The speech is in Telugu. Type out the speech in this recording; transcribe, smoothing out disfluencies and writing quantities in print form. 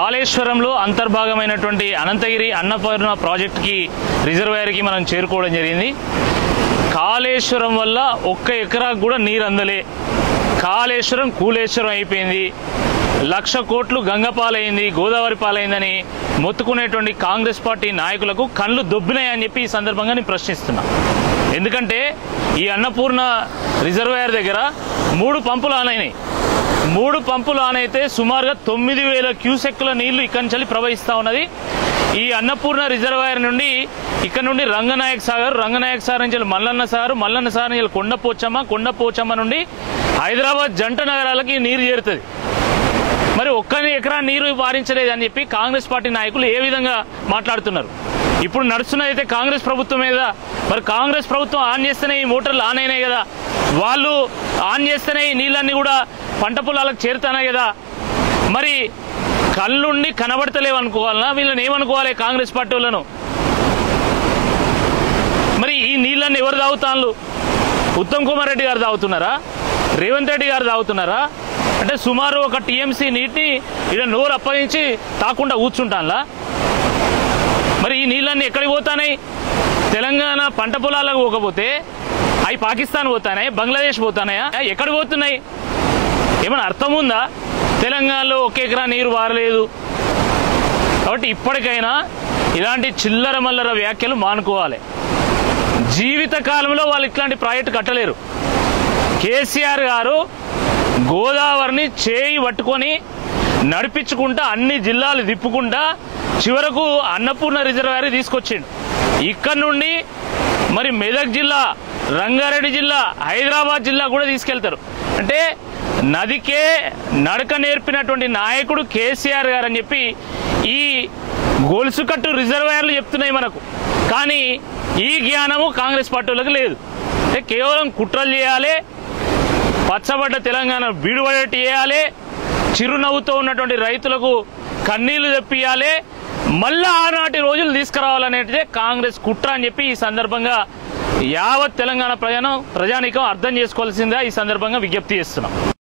కాళేశ్వరంలో అంతర్భాగమైనటువంటి అనంతగిరి అన్నపూర్ణ ప్రాజెక్టుకి రిజర్వాయర్కి మనం చేరుకోవడం జరిగింది. కాళేశ్వరం వల్ల ఒక్క ఎకరాకు కూడా నీరు అందలే. కాళేశ్వరం కూలేశ్వరం అయిపోయింది. 1,00,000 కోట్లు గంగపాలైంది, గోదావరి పాలైందని మొత్తుకునేటువంటి కాంగ్రెస్ పార్టీ నాయకులకు కళ్ళు దొబ్బినాయని చెప్పి ఈ సందర్భంగా నేను ప్రశ్నిస్తున్నా. ఎందుకంటే ఈ అన్నపూర్ణ రిజర్వాయర్ దగ్గర 3 పంపులు ఆన్ అయినాయి. 3 పంపులు ఆన్ అయితే సుమారుగా 9,000 క్యూసెక్కుల నీళ్లు ఇక్కడి నుంచి ప్రవహిస్తూ ఉన్నది. ఈ అన్నపూర్ణ రిజర్వాయర్ నుండి ఇక్కడ నుండి రంగనాయక సాగర్ నుంచి మల్లన్న సాగర్ నుంచి కొండపోచమ్మ నుండి హైదరాబాద్ జంట నగరాలకి నీరు చేరుతుంది. మరి ఒక్క ఎకరా నీరు వారించలేదని చెప్పి కాంగ్రెస్ పార్టీ నాయకులు ఏ విధంగా మాట్లాడుతున్నారు? ఇప్పుడు నడుస్తున్నదైతే కాంగ్రెస్ ప్రభుత్వం మీద. మరి కాంగ్రెస్ ప్రభుత్వం ఆన్ చేస్తేనే ఈ మోటార్లు ఆన్ అయినాయి కదా, వాళ్ళు ఆన్ చేస్తేనే ఈ నీళ్ళన్నీ కూడా పంట పొలాలకు చేరుతున్నాయి కదా. మరి కళ్ళుండి కనబడతలేవు అనుకోవాలన్నా? వీళ్ళని ఏమనుకోవాలి కాంగ్రెస్ పార్టీ వాళ్ళను? మరి ఈ నీళ్ళన్నీ ఎవరు తాగుతాను? ఉత్తమ్ కుమార్ రెడ్డి గారు తాగుతున్నారా? రేవంత్ రెడ్డి గారు తాగుతున్నారా? అంటే సుమారు 1 TMC నీటిని ఇక్కడ నోరు అప్పగించి తాకుండా కూర్చుంటానులా. మరి ఈ నీళ్ళన్నీ ఎక్కడికి పోతానాయి? తెలంగాణ పంట పొలాలకు పోకపోతే అవి పాకిస్తాన్ పోతానాయి, బంగ్లాదేశ్ పోతానాయా? ఎక్కడికి పోతున్నాయి? ఏమైనా అర్థం ఉందా? తెలంగాణలో 1 ఎకరా నీరు వారలేదు. కాబట్టి ఇప్పటికైనా ఇలాంటి చిల్లర మల్లర వ్యాఖ్యలు మానుకోవాలి. జీవిత కాలంలో వాళ్ళు ఇట్లాంటి ప్రాజెక్టు కట్టలేరు. కేసీఆర్ గారు గోదావరిని చేయి పట్టుకొని నడిపించుకుంటా అన్ని జిల్లాలు తిప్పుకుంటా చివరకు అన్నపూర్ణ రిజర్వాయర్ తీసుకొచ్చిండు. ఇక్కడ నుండి మరి మెదక్ జిల్లా, రంగారెడ్డి జిల్లా, హైదరాబాద్ జిల్లా కూడా తీసుకెళ్తారు. అంటే నదికే నడక నేర్పినటువంటి నాయకుడు కేసీఆర్ గారు అని చెప్పి ఈ గొలుసుకట్టు రిజర్వాయర్లు చెప్తున్నాయి మనకు. కానీ ఈ జ్ఞానము కాంగ్రెస్ పార్టీలకు లేదు. అంటే కేవలం కుట్రలు చేయాలి, పచ్చబడ్డ తెలంగాణ బీడుబడేట్టు చేయాలి, చిరునవ్వుతో ఉన్నటువంటి రైతులకు కన్నీళ్లు తెప్పియాలి, మళ్ళా ఆనాటి రోజులు తీసుకురావాలనేటిదే కాంగ్రెస్ కుట్ర అని చెప్పి ఈ సందర్భంగా యావత్ తెలంగాణ ప్రజానీకం అర్థం చేసుకోవాల్సిందిగా ఈ సందర్భంగా విజ్ఞప్తి చేస్తున్నాం.